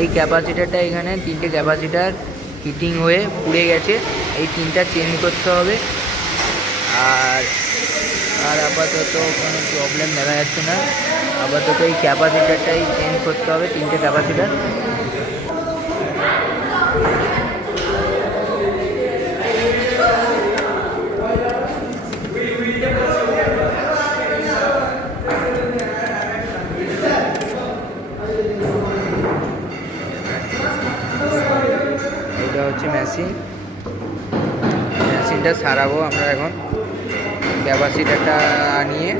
এই ক্যাপাসিটারটা এখানে 3টে ক্যাপাসিটার হিটিং হয়ে পুড়ে গেছে, এই 3টা চেঞ্জ করতে হবে। আর আর আপাতত কোনো প্রবলেম দেখা যাচ্ছে না, আপাতত এই ক্যাপাসিটারটাই চেঞ্জ করতে হবে, 3টে ক্যাপাসিটার। এটা হচ্ছে মেশিনটা সারাবো আমরা এখন ক্যাপাসিটারটা নিয়ে।